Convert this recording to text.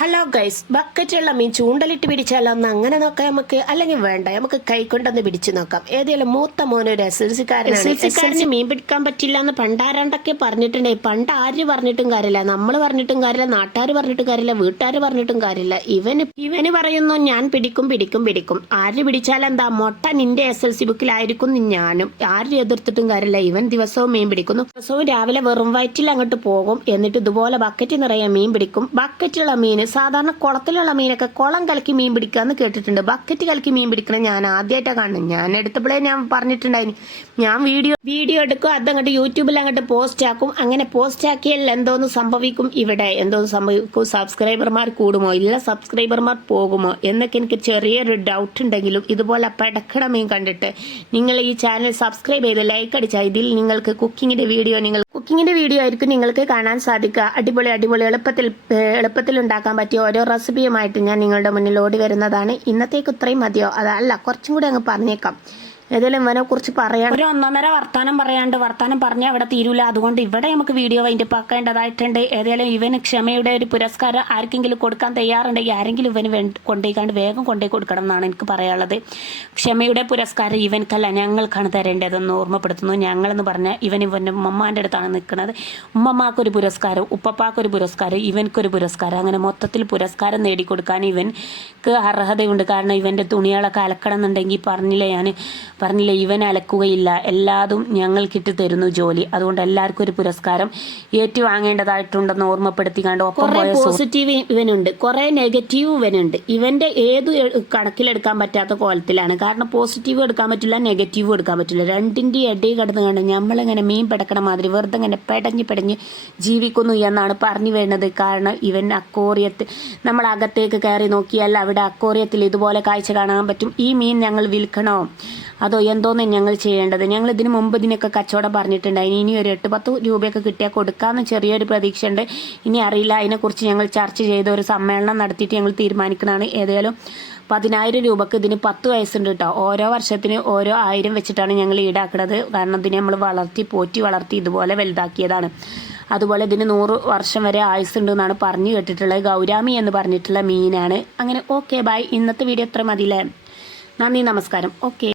Hello guys, ബക്കറ്റുള്ള മീൻ ചൂണ്ടലിട്ട് പിടിച്ചാലോ എന്ന് അങ്ങനെ നോക്കാം നമുക്ക്, അല്ലെങ്കിൽ വേണ്ട നമുക്ക് കൈകൊണ്ടൊന്ന് പിടിച്ചു നോക്കാം. ഏതെങ്കിലും മൂത്ത മോനൊരു എസ്എൽസിക്കാരന് മീൻ പിടിക്കാൻ പറ്റില്ല എന്ന് പണ്ടാരാണ്ടൊക്കെ പറഞ്ഞിട്ടുണ്ടേ. പണ്ട് ആര് പറഞ്ഞിട്ടും കാര്യമില്ല, നമ്മൾ പറഞ്ഞിട്ടും കാര്യമില്ല, നാട്ടുകാർ പറഞ്ഞിട്ടും കാര്യമില്ല, വീട്ടുകാർ പറഞ്ഞിട്ടും കാര്യമില്ല. ഇവന് പറയുന്നു ഞാൻ പിടിക്കും. ആര് പിടിച്ചാലെന്താ, മൊട്ട നിന്റെ SLC ബുക്കിലായിരിക്കും ഞാനും. ആര് എതിർത്തിട്ടും കാര്യമില്ല. ഇവൻ ദിവസവും മീൻ പിടിക്കുന്നു. ദിവസവും രാവിലെ വെറും വയറ്റിൽ അങ്ങോട്ട് പോകും. എന്നിട്ട് ഇതുപോലെ ബക്കറ്റ് നിറയെ മീൻ പിടിക്കും. ബക്കറ്റുള്ള മീൻ സാധാരണ കുളത്തിലുള്ള മീനൊക്കെ കുളം കലക്കി മീൻ പിടിക്കാന്ന് കേട്ടിട്ടുണ്ട്. ബക്കറ്റ് കലക്കി മീൻ പിടിക്കണം ഞാൻ ആദ്യമായിട്ടാണ് കാണുന്നത്. ഞാൻ എടുത്തപ്പോഴേ ഞാൻ പറഞ്ഞിട്ടുണ്ടായിരുന്നു, ഞാൻ വീഡിയോ എടുക്കും, അതങ്ങോട്ട് യൂട്യൂബിൽ അങ്ങോട്ട് പോസ്റ്റ് ആക്കും. അങ്ങനെ പോസ്റ്റ് ആക്കിയാൽ എന്തോന്ന് സംഭവിക്കും, ഇവിടെ എന്തോന്ന് സംഭവിക്കും, സബ്സ്ക്രൈബർമാർ കൂടുമോ ഇല്ല സബ്സ്ക്രൈബർമാർ പോകുമോ എന്നൊക്കെ എനിക്ക് ചെറിയൊരു ഡൗട്ട് ഉണ്ടെങ്കിലും ഇതുപോലെ പടക്കണ മീൻ കണ്ടിട്ട് നിങ്ങൾ ഈ ചാനൽ സബ്സ്ക്രൈബ് ചെയ്ത് ലൈക്ക് അടിച്ചാൽ ഇതിൽ നിങ്ങൾക്ക് കുക്കിങ്ങിന്റെ വീഡിയോ ആയിരിക്കും നിങ്ങൾക്ക് കാണാൻ സാധിക്കുക. അടിപൊളി എളുപ്പത്തിൽ ഉണ്ടാക്കാൻ പറ്റിയ ഓരോ റെസിപ്പിയുമായിട്ട് ഞാൻ നിങ്ങളുടെ മുന്നിൽ ഓടി വരുന്നതാണ്. ഇന്നത്തേക്ക് ഇത്രയും മതിയോ? അതല്ല, കുറച്ചും കൂടി അങ്ങ് പറഞ്ഞേക്കാം. ഏതായാലും ഇവനെ കുറിച്ച് പറയാൻ ഒരു 1.5 വർത്താനം പറഞ്ഞാൽ അവിടെ തീരൂല. അതുകൊണ്ട് ഇവിടെ നമുക്ക് വീഡിയോ വൈൻഡപ്പ് ആക്കേണ്ടതായിട്ടുണ്ട്. ഏതായാലും ഇവന് ക്ഷമയുടെ ഒരു പുരസ്കാരം ആർക്കെങ്കിലും കൊടുക്കാൻ തയ്യാറുണ്ടെങ്കിൽ ആരെങ്കിലും ഇവന് കൊണ്ടുപോയിക്കാണ്ട് വേഗം കൊണ്ടുപോയി കൊടുക്കണം എന്നാണ് എനിക്ക് പറയാനുള്ളത്. ക്ഷമയുടെ പുരസ്കാരം ഇവൻക്കല്ല, ഞങ്ങൾക്കാണ് തരേണ്ടതെന്ന് ഓർമ്മപ്പെടുത്തുന്നു. ഞങ്ങളെന്ന് പറഞ്ഞാൽ ഇവൻ്റെ ഉമ്മമാൻ്റെ അടുത്താണ് നിൽക്കുന്നത്. ഉമ്മമാക്കൊരു പുരസ്കാരം, ഉപ്പപ്പാക്കൊരു പുരസ്കാരം, ഇവൻക്കൊരു പുരസ്കാരം, അങ്ങനെ മൊത്തത്തിൽ പുരസ്കാരം നേടിക്കൊടുക്കാൻ ഇവൻക്ക് അർഹതയുണ്ട്. കാരണം ഇവൻ്റെ തുണികളൊക്കെ അലക്കണം എന്നുണ്ടെങ്കിൽ പറഞ്ഞില്ലേ ഇവൻ അലക്കുകയില്ല, എല്ലാതും ഞങ്ങൾക്കിട്ട് തരുന്നു ജോലി. അതുകൊണ്ട് എല്ലാവർക്കും ഒരു പുരസ്കാരം ഏറ്റുവാങ്ങേണ്ടതായിട്ടുണ്ടെന്ന് ഓർമ്മപ്പെടുത്തിക്കാണ്ട് കുറെ പോസിറ്റീവ് ഇവനുണ്ട്, കുറെ നെഗറ്റീവ് ഇവനുണ്ട്. ഇവന്റെ ഏത് കണക്കിലെടുക്കാൻ പറ്റാത്ത കോലത്തിലാണ്. കാരണം പോസിറ്റീവ് എടുക്കാൻ പറ്റില്ല, നെഗറ്റീവ് എടുക്കാൻ പറ്റില്ല. രണ്ടിന്റെ ഇടയിൽ കിടന്ന് കണ്ട് നമ്മളിങ്ങനെ മീൻ പെടക്കണ മാതിരി വെറുതെ ഇങ്ങനെ പെടഞ്ഞ് ജീവിക്കുന്നു എന്നാണ് പറഞ്ഞു വരുന്നത്. കാരണം ഇവൻ അക്വേറിയത്തിൽ നമ്മൾ അകത്തേക്ക് കയറി നോക്കിയാൽ അവിടെ അക്വേറിയത്തിൽ ഇതുപോലെ കാഴ്ച കാണാൻ പറ്റും. ഈ മീൻ ഞങ്ങൾ വിൽക്കണോ അതോ എന്തോന്ന് ഞങ്ങൾ ചെയ്യേണ്ടത്? ഞങ്ങൾ ഇതിന് മുമ്പ് ഇതിനൊക്കെ കച്ചവടം പറഞ്ഞിട്ടുണ്ടായി. ഇനി ഒരു 8-10 രൂപയൊക്കെ കിട്ടിയാൽ കൊടുക്കാമെന്ന് ചെറിയൊരു പ്രതീക്ഷ ഉണ്ട്. ഇനി അറിയില്ല, അതിനെക്കുറിച്ച് ഞങ്ങൾ ചർച്ച ചെയ്ത് ഒരു സമ്മേളനം നടത്തിയിട്ട് ഞങ്ങൾ തീരുമാനിക്കണതാണ്. ഏതായാലും 10,000 രൂപക്ക് ഇതിന് 10 വയസ്സുണ്ട് കേട്ടോ. ഓരോ വർഷത്തിന് ഓരോ 1000 വെച്ചിട്ടാണ് ഞങ്ങൾ ഈടാക്കുന്നത്. കാരണം ഇതിനെ നമ്മൾ പോറ്റി വളർത്തി ഇതുപോലെ വലുതാക്കിയതാണ്. അതുപോലെ ഇതിന് 100 വർഷം വരെ ആയുസ്സുണ്ട് എന്നാണ് പറഞ്ഞു കേട്ടിട്ടുള്ളത്. ഗൗരാമി എന്ന് പറഞ്ഞിട്ടുള്ള മീനാണ്. അങ്ങനെ ഓക്കെ ബൈ. ഇന്നത്തെ വീഡിയോ എത്ര മതിയില്ലേ? നന്ദി, നമസ്കാരം. ഓക്കെ.